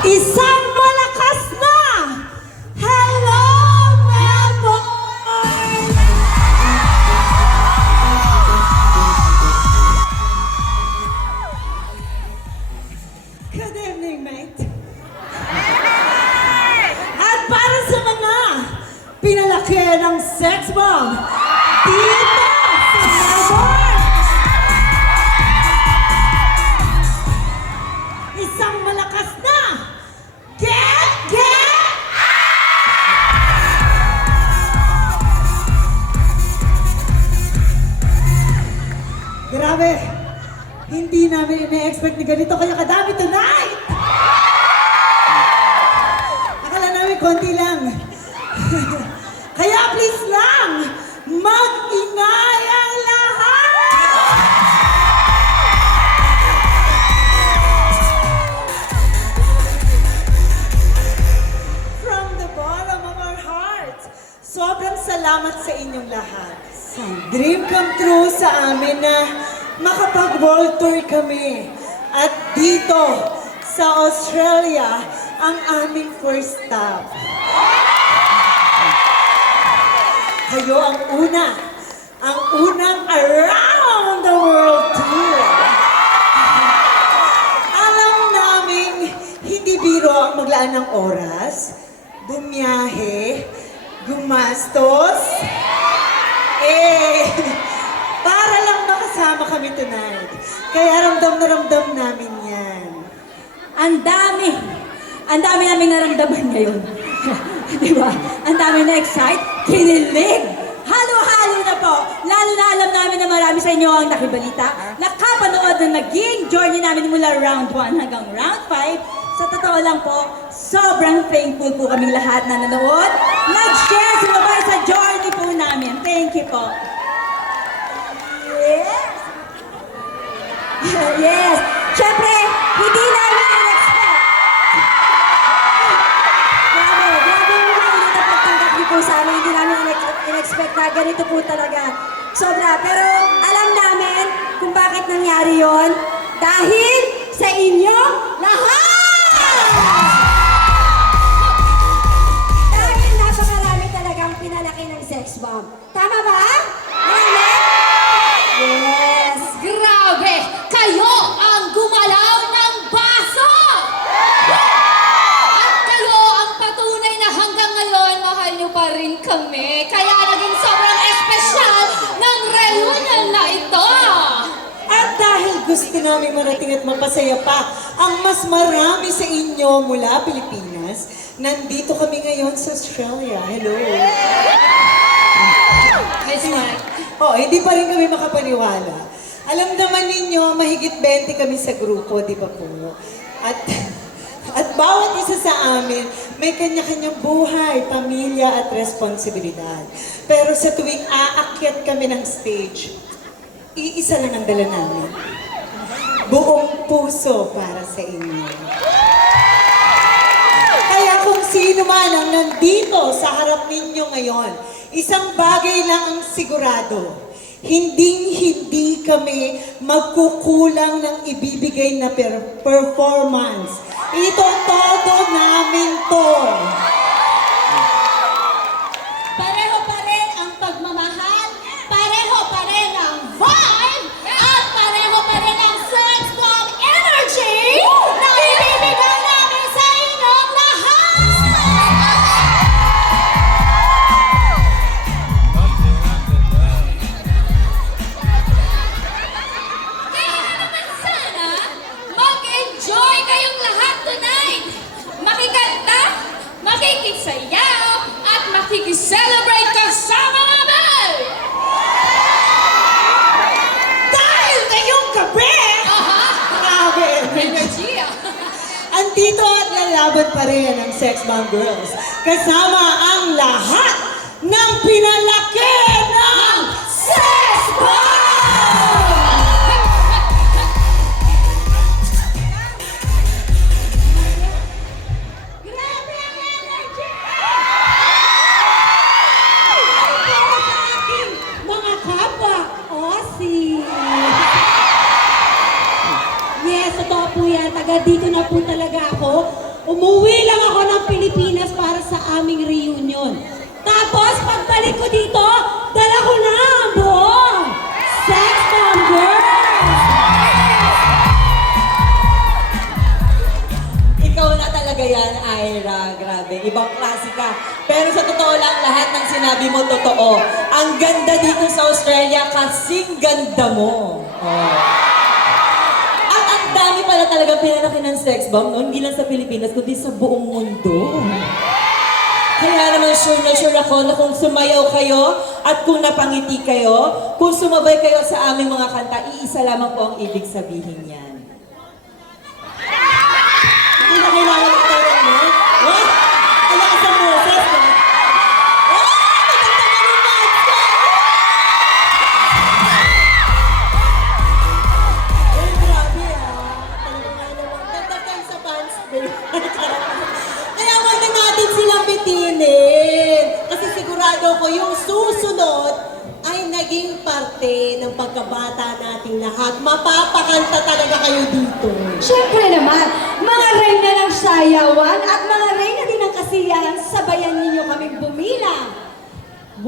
Isang malakas na hello, Melbourne! Good evening, mate. At para sa mga pinalaki ng sex bomb dito sa Melbourne, isang malakas na get! Grabe! Hindi namin ina-expect na ganito kayo kadami tonight! Akala namin konti lang. Kaya please lang, mag-ingay ang lahat! From the bottom of our hearts, sobrang salamat sa inyong lahat. Dream come true sa amin na makapag-world tour kami. At dito, sa Australia, ang aming first stop. Kayo ang unang around the world tour. Alam naming hindi biro ang maglaan ng oras, bumiyahe, gumastos, para lang makasama kami tonight. Kaya ramdam na ramdam namin yan. Ang dami namin naramdaman ngayon. Di ba? Ang dami na excite, kinilig. Halo-halo na po. Lalo na alam namin na marami sa inyo ang nakibalita, nakapanood na naging journey namin mula round 1 hanggang round 5. Sa totoo lang po, sobrang thankful po kaming lahat na nanood. Nag-share sumabay sa journey po namin. Thank you po. Yes! Yes! Siyempre, hindi namin in-expect. Grabe yung mainit na pagtanggap niyo po sa amin. Hindi namin in-expect na ganito po talaga. Sobra. Pero alam namin kung bakit nangyari yon. Dahil sa inyo lahat! Dahil napakarami talagang pinalaki ng sex bomb. Tama ba? Marami? Yes! Grabe! Kayo ang gumalaw ng baso! At kayo ang patunay na hanggang ngayon, mahal nyo pa rin kami. Kaya naging sobrang espesyal ng reunion na ito! At dahil gusto namin marating at mapasaya pa ang mas marami sa inyo mula Pilipinas, nandito kami ngayon sa Australia. Hello! Miss Mike. Hindi pa rin kami makapaniwala. Alam naman ninyo, mahigit 20 kami sa grupo, di ba po? At bawat isa sa amin, may kanya-kanyang buhay, pamilya at responsibilidad. Pero sa tuwing aakyat kami ng stage, iisa lang ang dala namin. Buong puso para sa inyo. Kaya kung sino man ang nandito sa harap ninyo ngayon, isang bagay lang ang sigurado. Hindi kami magkukulang ng ibibigay na performance. Ito todo namin to. Pareho pa rin ang pagmamahal, pareho pa rin ang vibe, at pareho pa rin ang sex bomb energy na ibibigay namin sa inyong lahat! Kaya naman sana, mag-enjoy kayong lahat tonight! Makikanta, makikisayaw, at makikiselebrate kasama namin! Dahil ngayong gabi, grabe, Energy ah! andito at lalaban pa rin ang Sex Bomb Girls. Kasama ang lahat ng pinalaki ng Sex Bomb! Grabe ang energy! Mga kapwa, Aussie! Yes, totoo po yan. Taga dito na po talaga ako. Umuwi lang ako ng Pilipinas para sa aming reunion. Tapos, pagbalik ko dito, dala ko na ang buong Sex Bomb Girls! Ikaw na talaga yan, Ira. Grabe, ibang klase ka. Pero sa totoo lang, lahat ng sinabi mo totoo. Ang ganda dito sa Australia, kasing ganda mo. Oh. At ang dami pala talaga pinanaki ng sex bomb, no? Hindi lang sa Pilipinas, kundi sa buong mundo. Kaya naman sure na sure ako na kung sumayaw kayo at kung napangiti kayo, kung sumabay kayo sa aming mga kanta, iisa lamang po ang ibig sabihin yan. Hindi na kailangan ng tarong mo. What? Wala ka sa Moses, no? Oh! Maganda ka ng vibes ko! Eh, grabe Talagang nga naman. Ganda kayo sa pants, babe. Kaya wag na natin silang bitinin. Kasi sigurado ko yung susunod ay naging parte ng pagkabata nating lahat. Mapapakanta talaga kayo dito. Siyempre naman, mga reyna ng sayawan at mga reyna din ng kasiyahan, sabayan ninyo kaming bumilang. 1,